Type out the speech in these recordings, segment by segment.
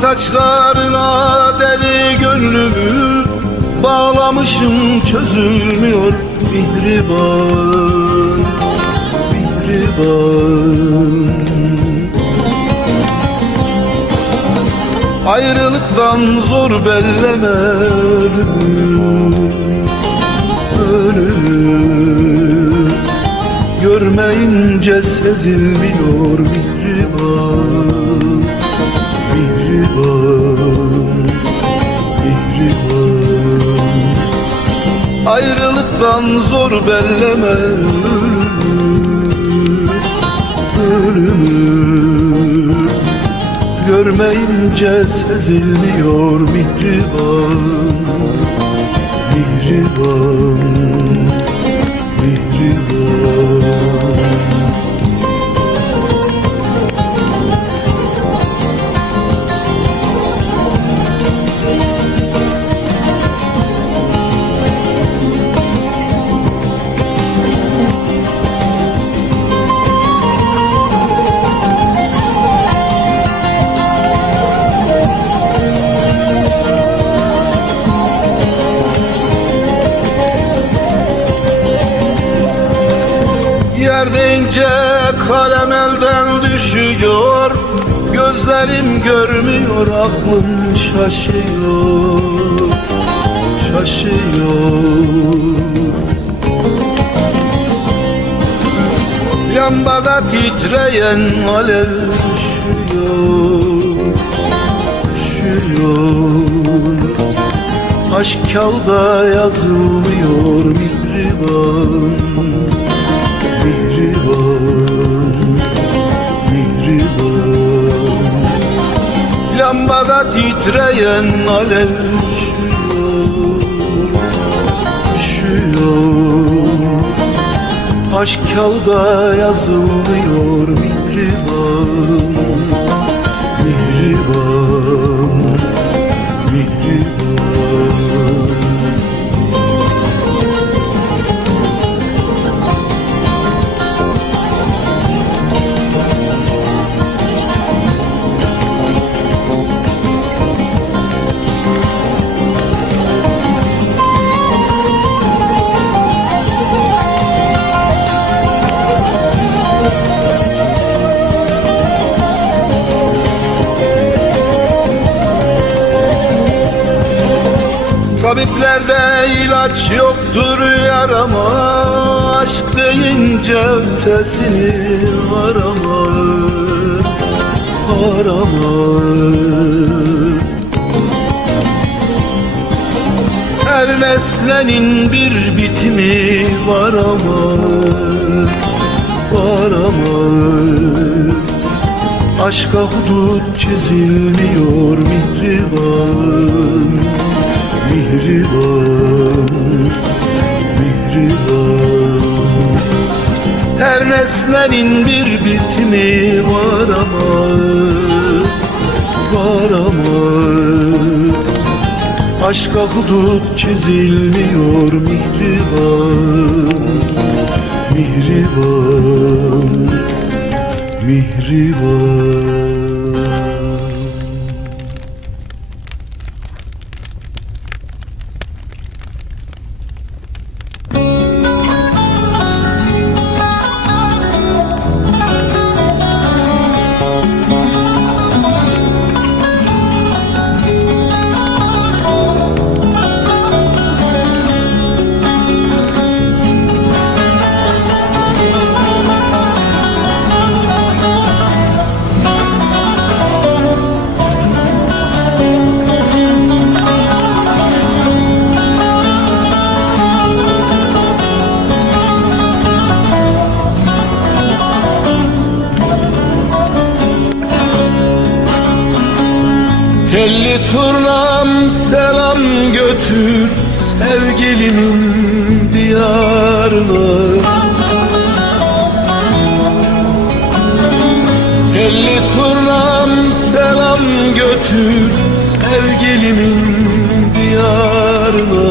saçlarına deli gönlümü bağlamışım, çözülmüyor mihriban, mihriban. Ayrılıktan zor belleme ölümü, ölümü. Görmeyince sezilmiyor mihriban, mihriban, mihriban. Ayrılıktan zor belleme ölümü, ölümü. Görmeyince sezilmiyor mihriban, mihriban, mihriban. Yer deyince kalem elden düşüyor, gözlerim görmüyor, aklım şaşıyor, şaşıyor. Lambada titreyen alev üşüyor, üşüyor. Aşk kağıda yazılmıyor mihriban, mihriban, mihriban. Lambada titreyen alev üşüyor, üşüyor. Aşk kağıda yazılmıyor mihriban, mihriban, mihriban. Tabiplerde ilaç yoktur yarama, aşk deyince ötesini arama, arama. Her nesnenin bir bitimi var ama, var ama. Aşka hudut çizilmiyor mihriban, mihriban, mihriban. Her nesnenin bir bitimi var ama, var ama. Aşka hudut çizilmiyor mihriban, mihriban, mihriban. Telli turnam selam götür sevgilimin diyarına. Telli turnam selam götür sevgilimin diyarına.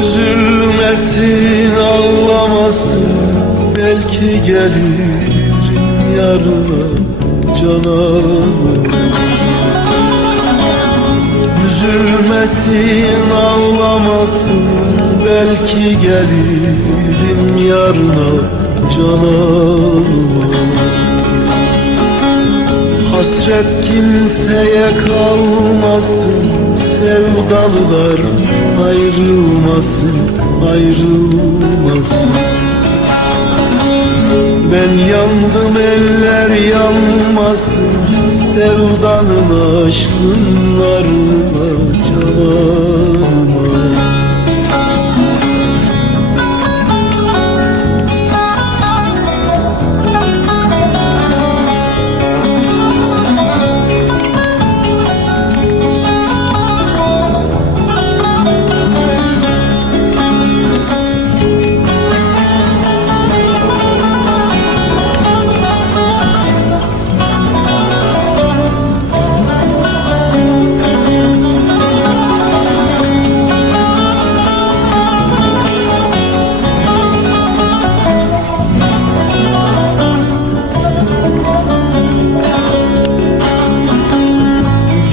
Üzülmesin, ağlamasın, belki gelirim yarına. yarına cananım. Üzülmesin, ağlamasın, belki gelirim yarına cananıma. Hasret kimseye kalmasın, sevdalılar ayrılmasın, ayrılmasın. Ben yandım, eller yanmasın, sevdanın aşkın narına canıma.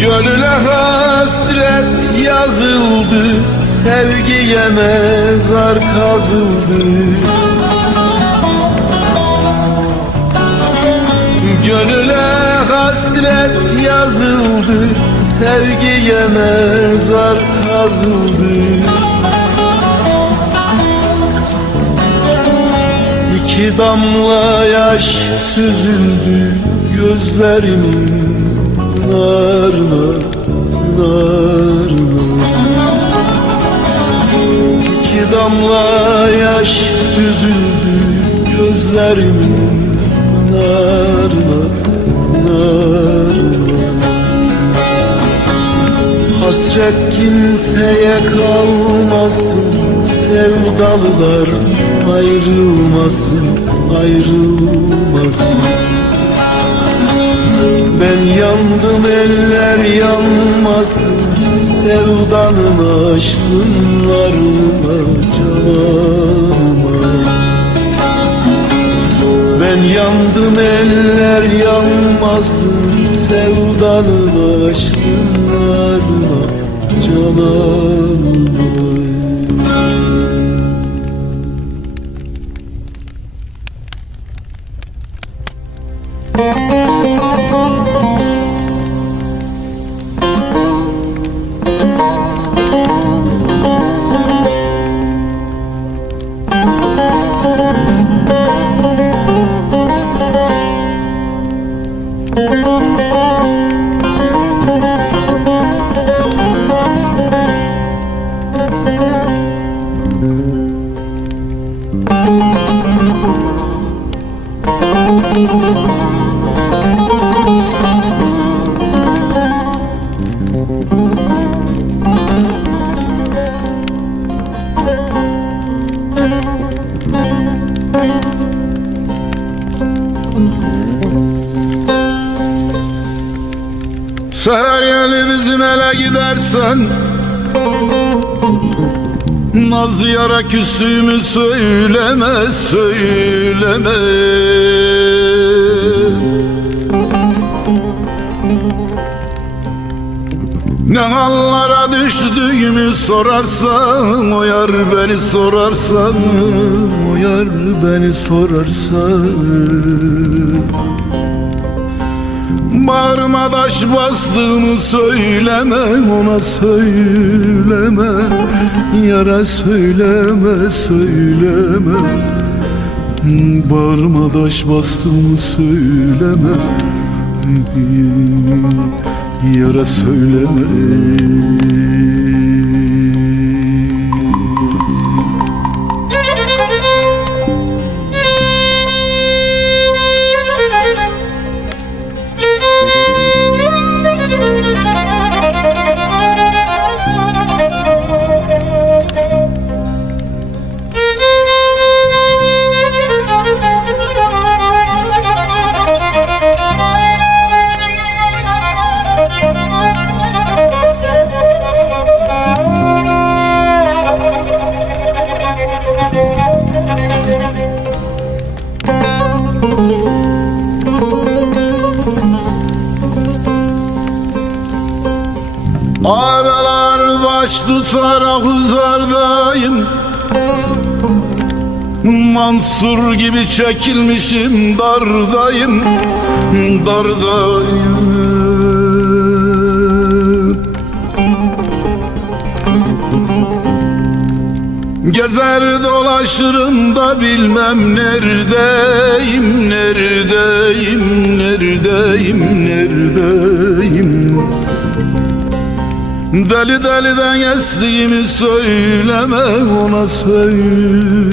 Gönüle hasret yazıldı, sevgiye mezar kazıldı. Gönüle hasret yazıldı, sevgiye mezar kazıldı. İki damla yaş süzüldü gözlerimin pınarına, pınarına. İki damla yaş süzüldü gözlerimin pınarına, pınarına. Hasret kimseye kalmasın, sevdalılar ayrılmasın, ayrılmasın. Ben yandım, eller yanmasın, sevdanın aşkın narına canıma. Ben yandım, eller yanmasın, sevdanın aşkın narına canıma. Seher yeli bizim ele gidersen, naz yara küstüğümü söyleme, söyleme. Ne hallara düştüğümü sorarsan, o yar beni sorarsan, o yar beni sorarsan. Bağrıma taş bastığımı söyleme, ona söyleme. Yara söyleme, söyleme. Bağrıma taş bastığımı söyleme. Yara söyleme. baş tutarak uzardayım. Mansur gibi çekilmişim, dardayım, dardayım. Gezer dolaşırım da bilmem neredeyim, neredeyim, neredeyim, neredeyim. Deli deliden estiğimi söyleme, ona söyleme,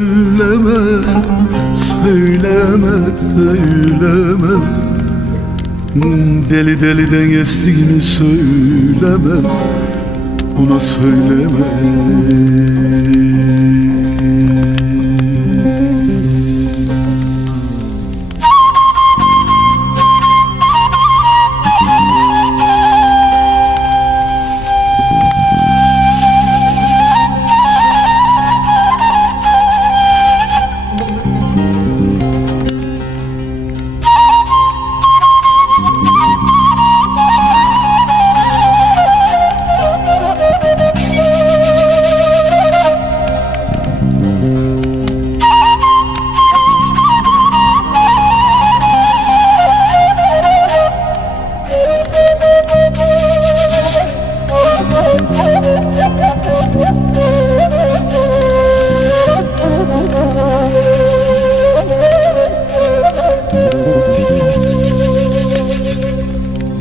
söyleme, söyleme. Deli deliden estiğimi söyleme, ona söyleme.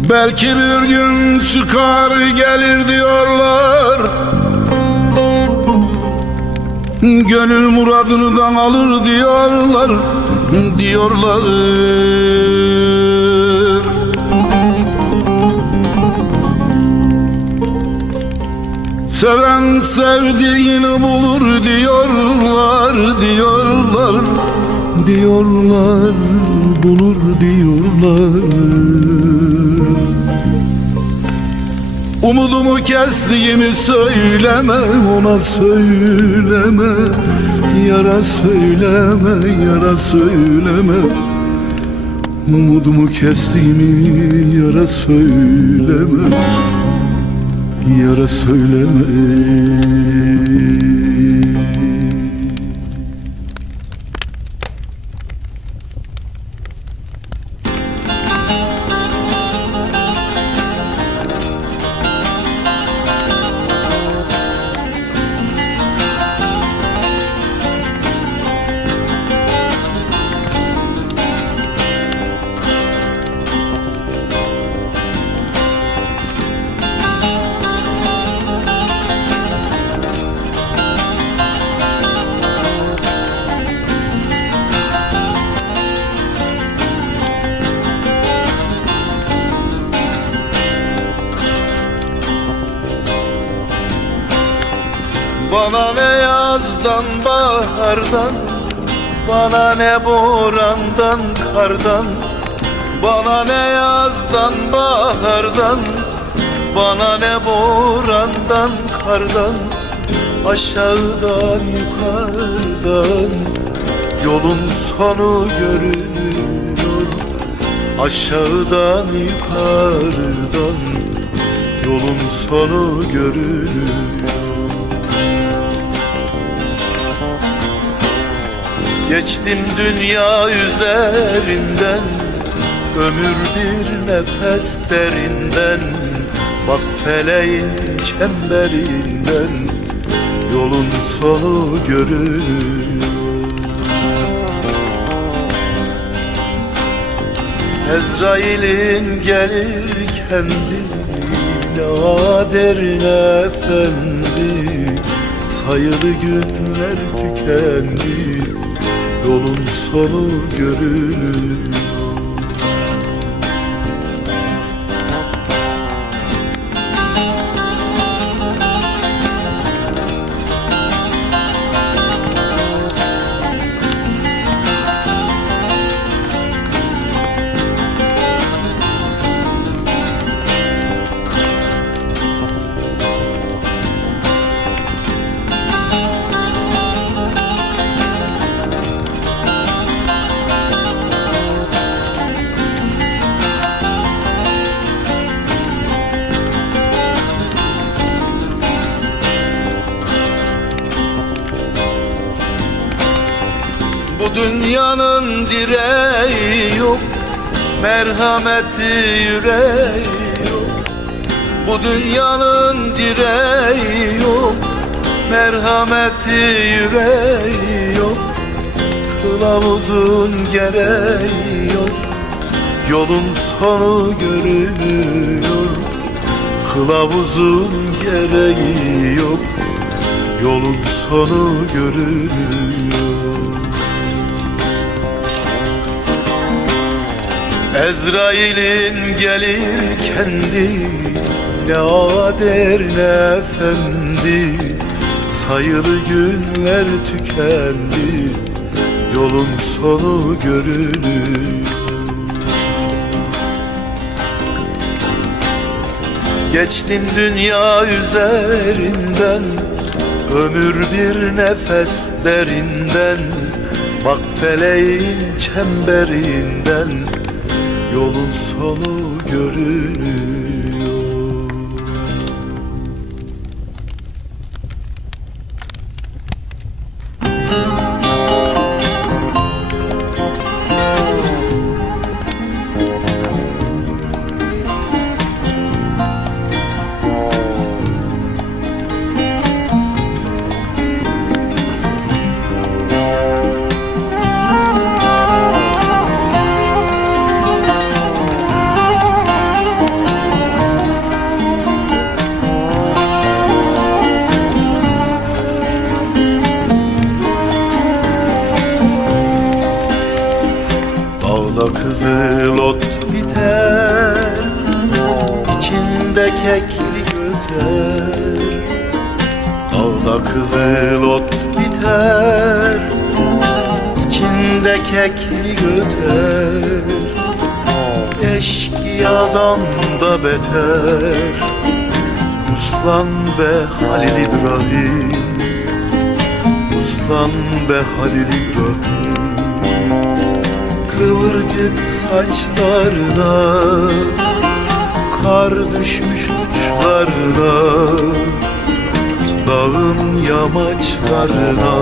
Belki bir gün çıkar gelir diyorlar, gönül muradından alır diyorlar, diyorlar. Seven sevdiğini bulur diyorlar, diyorlar, diyorlar, bulur diyorlar. Umudumu kestiğimi söyleme, ona söyleme, yara söyleme, yara söyleme. Umudumu kestiğimi yara söyleme, yara söyleme. Bana ne yazdan bahardan, bana ne borandan kardan. Bana ne yazdan bahardan, bana ne borandan kardan. Aşağıdan yukarıdan yolun sonu görünüyor. Aşağıdan yukarıdan yolun sonu görünüyor. Geçtim dünya üzerinden, ömür bir nefes derinden. Bak feleğin çemberinden yolun sonu görünüyor. Ezrail'in gelir kendine, derin efendi. Sayılı günler tükendi, yolun sonu görünüyor. dünyanın direği yok, merhameti yüreği yok. Bu dünyanın direği yok, merhameti yüreği yok. Kılavuzun gereği yok, yolun sonu görünüyor. Kılavuzun gereği yok, yolun sonu görünüyor. Ezrail'in gelir kendi, ne ader ne efendi. Sayılı günler tükendi, yolun sonu görünüyor. Geçtin dünya üzerinden, ömür bir nefes derinden. Bak feleğin çemberinden, yolun sonu görünüyor. Dağda kızıl ot biter, içinde kekli göter. Dağda kızıl ot biter, içinde kekli göter. Eşkıyadan da beter, uslan be Halil İbrahim, uslan be Halil İbrahim. Kıvırcık saçlarına kar düşmüş uçlarına, dağın yamaçlarına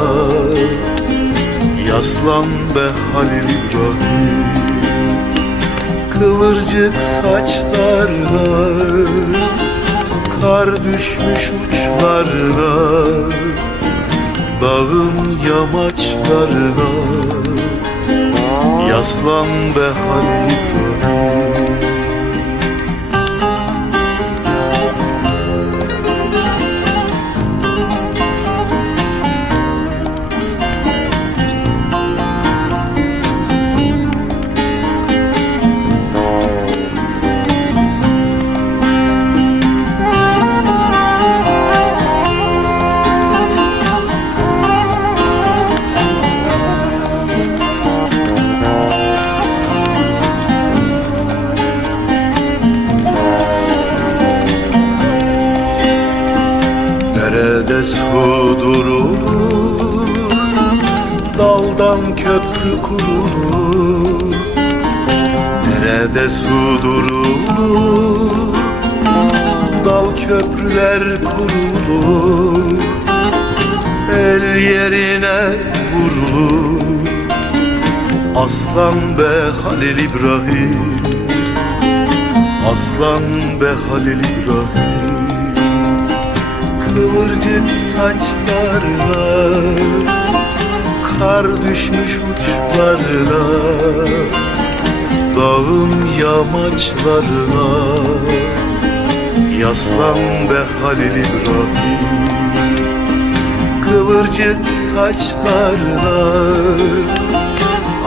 yaslan be Halil İbrahim. Kıvırcık saçlarına kar düşmüş uçlarına, dağın yamaçlarına yaslan be Halil İbrahim. Nerede su durulur, daldan köprü kurulur. Nerede su durulur, dal köprüler kurulur. El yerine vurulur, aslan be Halil İbrahim, aslan be Halil İbrahim. Kıvırcık saçlarına kar düşmüş uçlarına, dağın yamaçlarına yaslan be Halil İbrahim. Kıvırcık saçlarına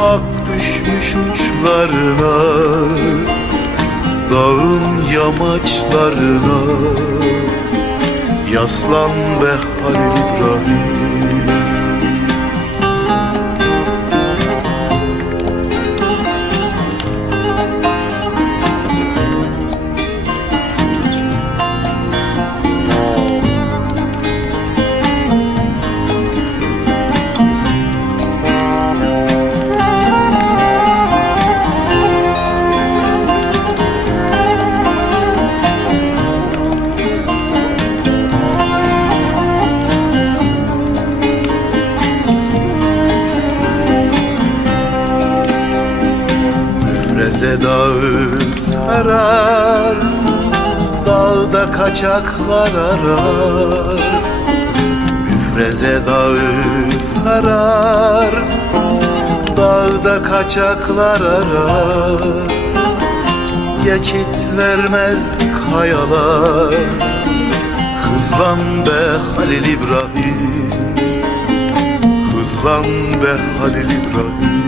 ak düşmüş uçlarına, dağın yamaçlarına yaslan be Halil İbrahim. sarar, dağda kaçaklar arar. Müfreze dağı sarar, dağda kaçaklar arar. Geçit vermez kayalar, hızlan be Halil İbrahim, hızlan be Halil İbrahim.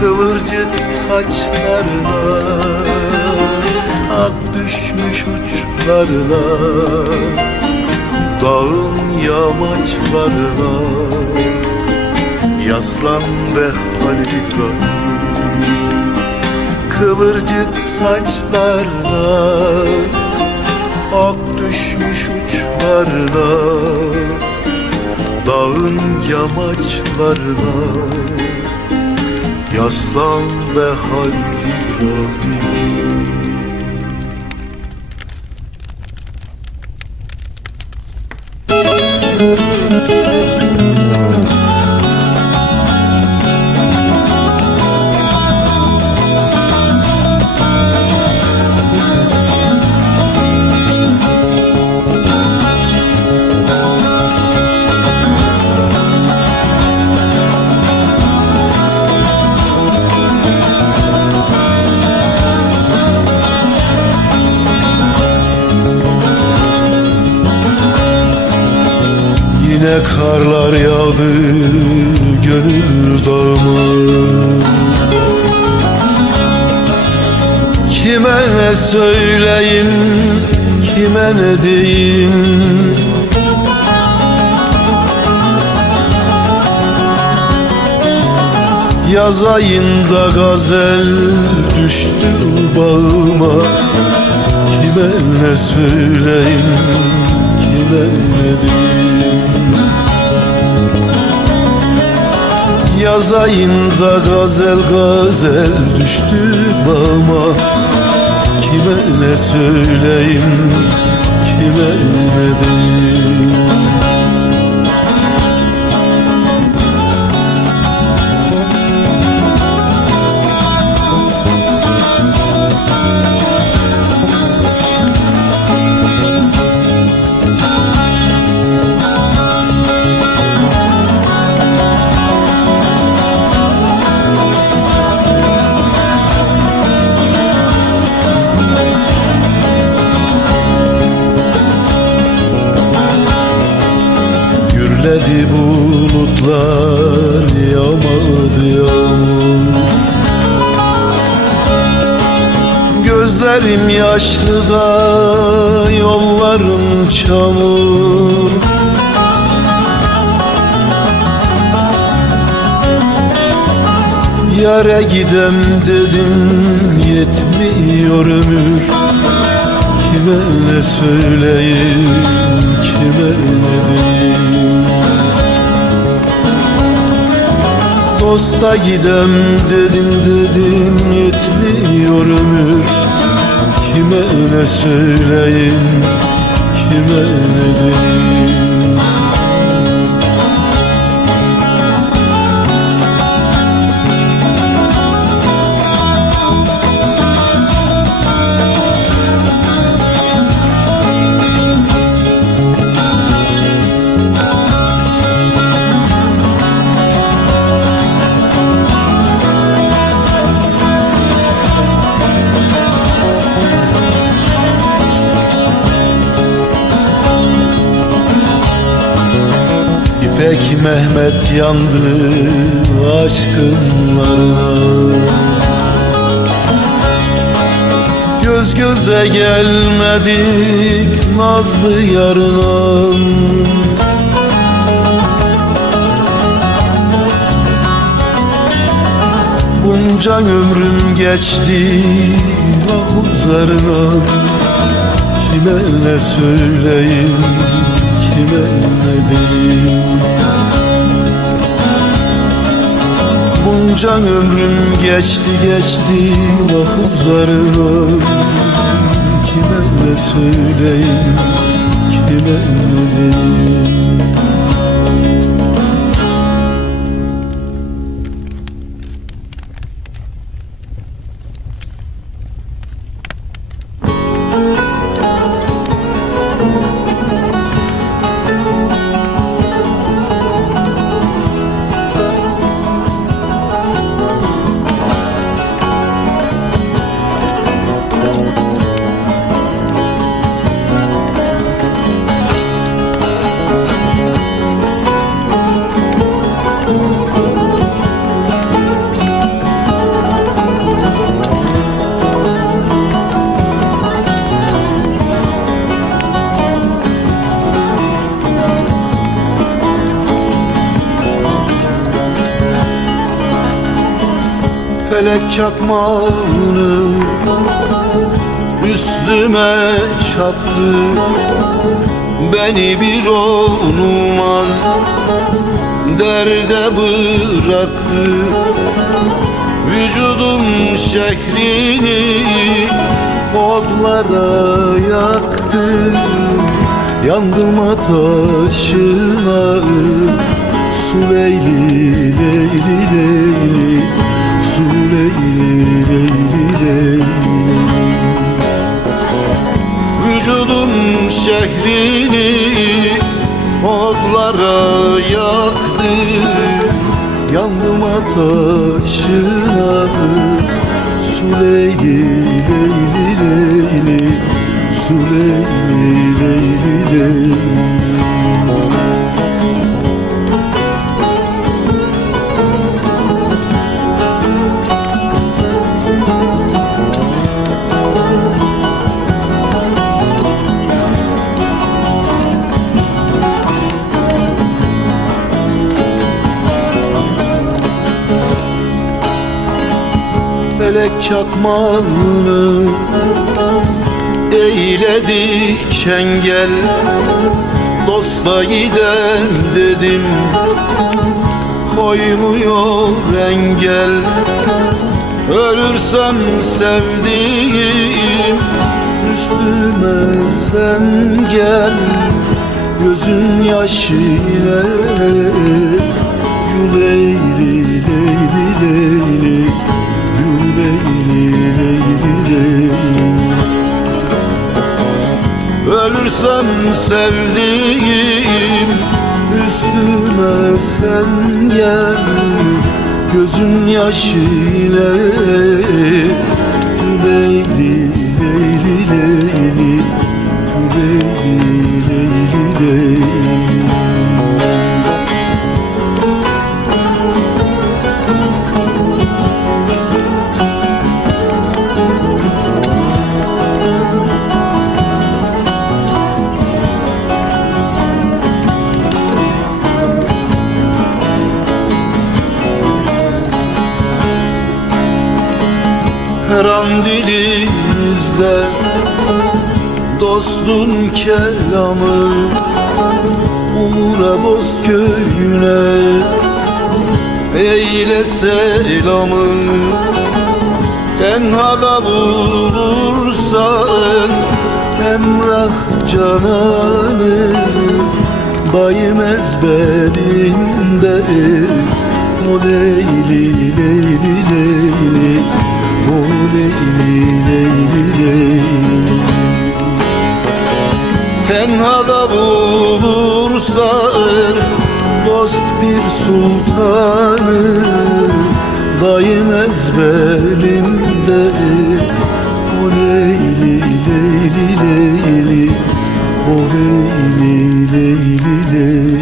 Kıvırcık saçlarına, ak düşmüş uçlarına, dağın yamaçlarına, yaslan be Halil İbrahim. Kıvırcık saçlarına, ak düşmüş uçlarına, dağın yamaçlarına, yaslan be Halil İbrahim. Yine karlar yağdı gönül dağıma. Kime ne söyleyeyim, kime ne diyeyim? Yaz ayında gazel düştü bağıma. Kime ne söyleyeyim, kime ne diyeyim? Yaz ayında gazel gazel düştü bağıma. Kime ne söyleyeyim, kime ne diyeyim? Gürledi bulutlar, yağmadı yağmur. Gözlerim yaşlı da yollarım çamur. Yare gidem dedim, yetmiyor ömür. Kime ne söyleyeyim, kime ne diyeyim? Dosta gidem dedim, yetmiyor ömür. Kime ne söyleyeyim, kime ne diyeyim? İpek Mehmet yandı aşkınlarına. Göz göze gelmedik nazlı yarına. Bunca ömrüm geçti ah üzerine. Kime ne söyleyeyim, kime ne diyeyim? Bunca ömrüm geçti ah üzerine. Kime ne söyleyeyim, kime ne diyeyim? Felek çakmağını üstüme çaktı, beni bir olmaz derde bıraktı. Vücudum şehrini odlara yaktı, yandım ateşine. Su leyli leyli leyli, su leyli leyli leyli. Vücudum şehrini odlara yaktı, yandım ateşine. Su leyli leyli leyli, su leyli leyli leyli. Felek çakmağını eyledi çengel, dosta gidem dedim, koymuyor engel. Ölürsem sevdiğim üstüme sen gel, gözün yaşı ile yu leyli leyli leyli, yu leyli leyli leyli. Ölürsem sevdiğim üstüme sen gel, gözün yaşı ile yu leyli leyli leyli, yu leyli leyli leyli. Her an dilimizde dostun kelamı, Umura Boz köyüne eyle selamı. Tenhada bulursan Emrah cananı, dayım ezberinde o leyli leyli leyli, o leyli leyli leyli. Tenhada bulursan dost bir sultanı, dayım ezberinde o leyli leyli leyli, o leyli leyli leyli.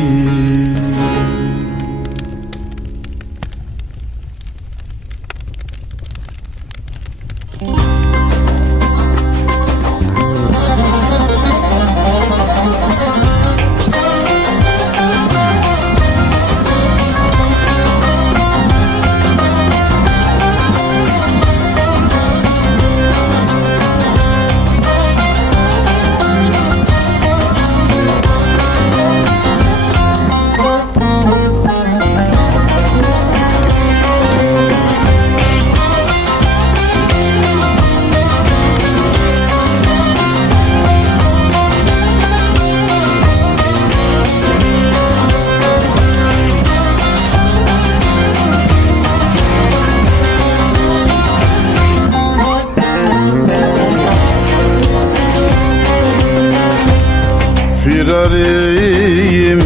Firariyim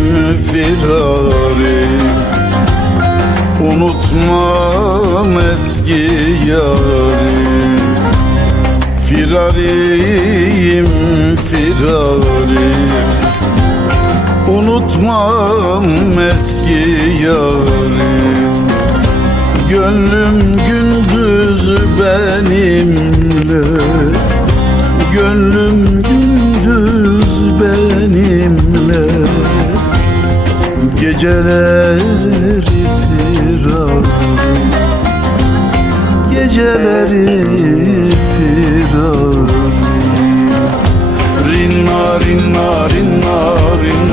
firari, unutmam eski yari. Firariyim firari, unutmam eski yari. Gönlüm gündüz benimle, gönlüm gündüz benimle, geceleri firari, geceleri firari. Rinna rinna rinna rin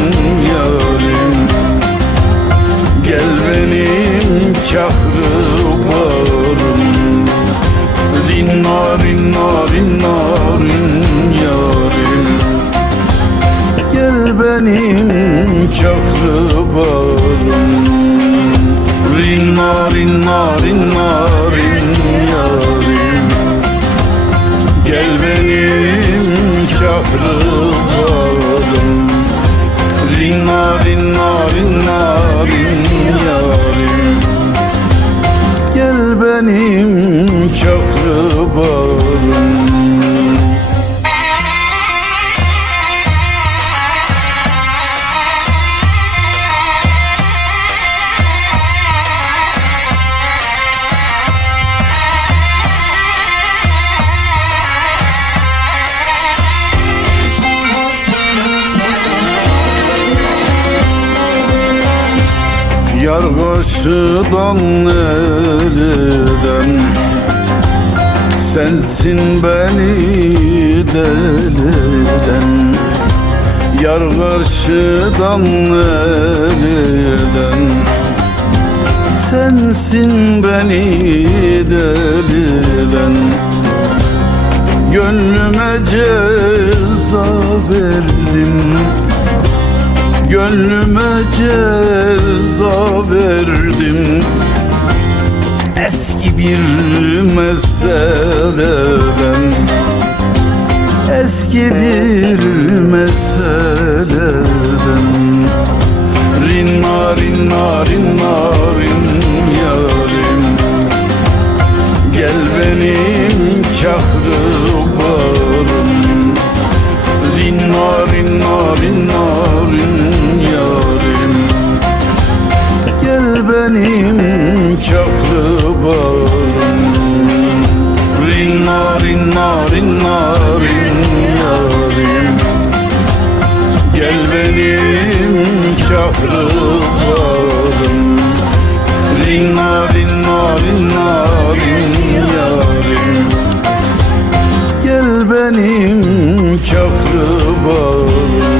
yarim, gel benim çakrı varım. Rinna rinna rinna rin yarim, gel benim çakrı varım. Rinna rinna rinna rin yarim, gel benim çakrı varım. Rinna rinna rinna rin yarim, gel benim çakrı varım. Yar karşıdan elden, sensin beni deliden. Yar karşıdan elden, sensin beni deliden. Gönlüme ceza verdin, gönlüme ceza verdim. Eski bir meseleden, eski bir meseleden. Rinna rinna rinna rin yarim, gel benim çakrı varım. Rinna rinna rinna rin yarim, gel benim çakrı varım. Rinna rinna rinna rin yarim, gel benim çakrı varım. Rinna rinna rinna rin yarim, gel benim çakrı varım.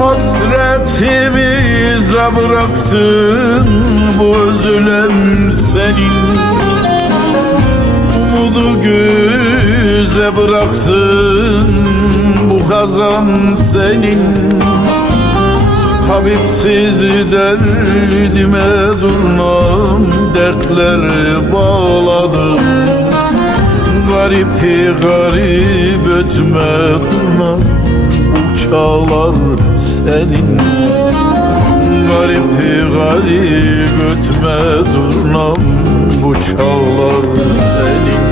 Hasreti bize bıraktın bu özlem senin, umudu göze bıraktın bu kazan senin. Tabipsiz derdime durnam, dertler bağladım. Garip garip ötme durma, bu çağlar senin. Garip garip ötme durnam, bu çağlar senin.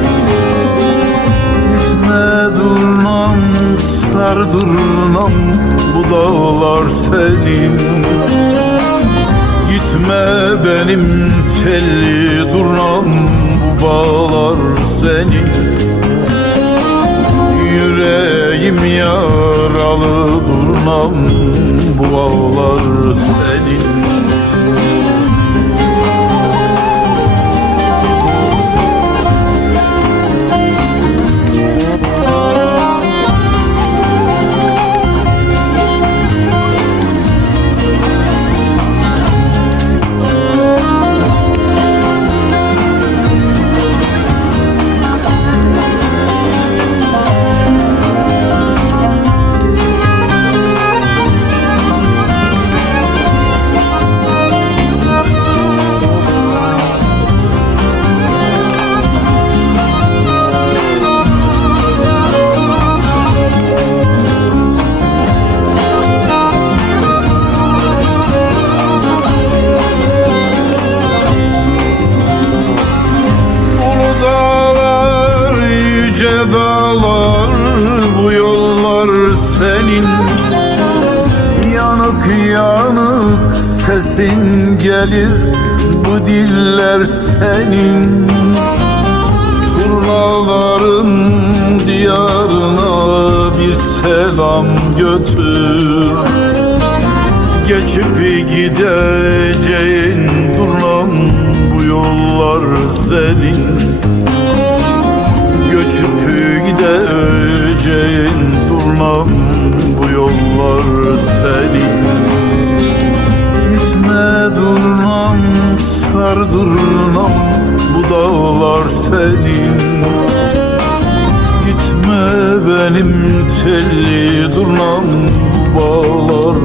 Gitme durnam, sar durnam, bu dağlar senin. Gitme benim telli durnam, bu bağlar senin. Yüreğim yaralı durnam, bu bağlar senin. sesin gelir, bu diller senin. Turnaların diyarına bir selam götür. Geçip gideceğin durnam, bu yollar senin. Göçüp gideceğin durnam, bu yollar senin. Gitme durnam, sar durnam, bu dağlar senin. Gitme benim telli durnam, bu bağlar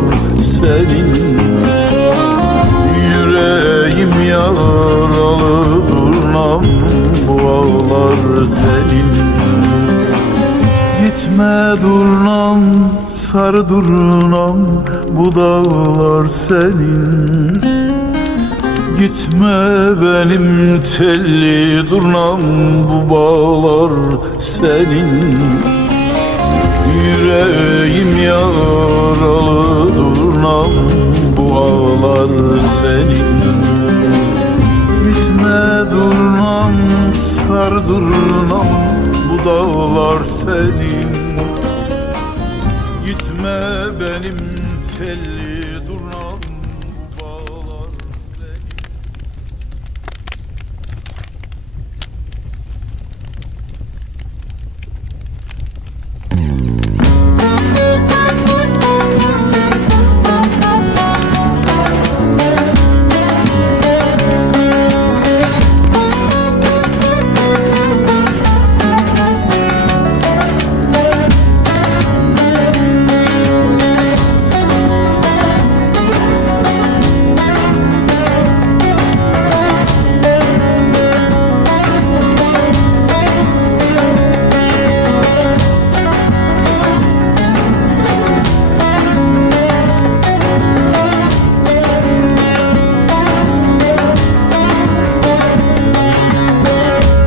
senin. Yüreğim yaralı durnam, bu ağlar senin. Gitme durnam, sar durnam, bu dağlar senin. Gitme benim telli durnam, bu bağlar senin. Yüreğim yaralı durnam, bu ağlar senin. Gitme durnam, sar durnam, bu dağlar senin. Gitme benim telli durnam, bu bağlar senin.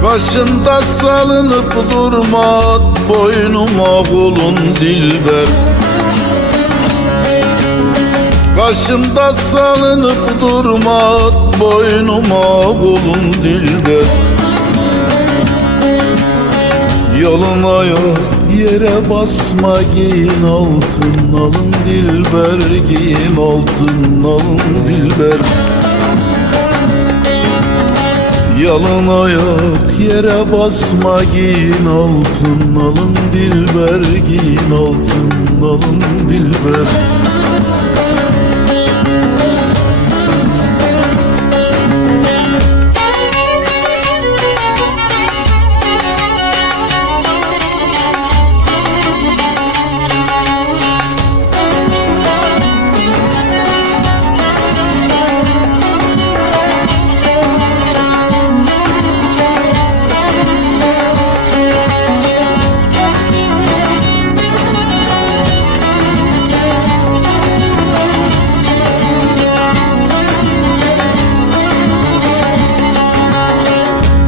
Başında salınıp durma, boynuma kolun dilber. Başımda salınıp durma, boynuma kolun dilber. Yoluna yok yere basma, giyin altın alın dilber. Giyin altın alın dilber. Yalın ayak yere basma, giyin altın alın dilber. Giyin altın alın dilber.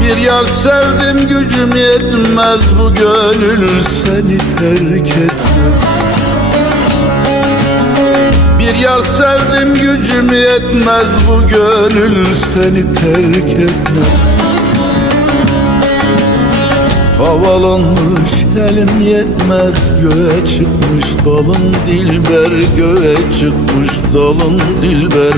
Bir yar sevdim, gücüm yetmez, bu gönül seni terk etmez. Bir yar sevdim, gücüm yetmez, bu gönül seni terk etmez. Havalanmış elim yetmez, göğe çıkmış dalın dilber. Göğe çıkmış dalın dilber.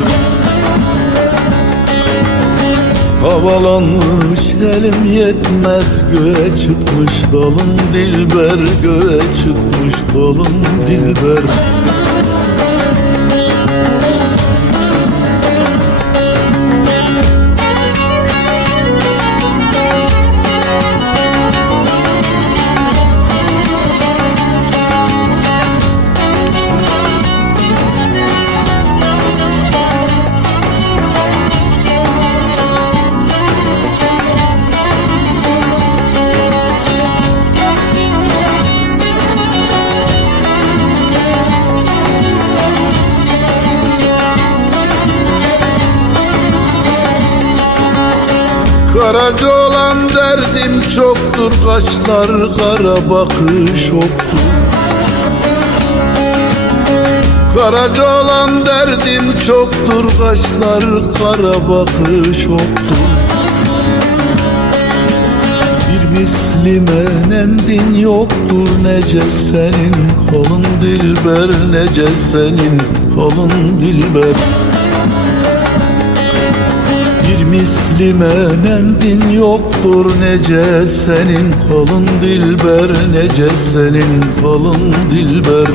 Havalanmış elim yetmez, göğe çıkmış dalın dilber. Göğe çıkmış dalın dilber. Karaca olan derdim çoktur, kaşlar kara bakış oktur. Karaca olan derdim çoktur, kaşlar kara bakış oktur. Bir mislime nemdin yoktur, nece senin halın dilber, nece senin halın dilber. Bir mislime nemdin yoktur, nece senin halın dilber, nece senin halın dilber.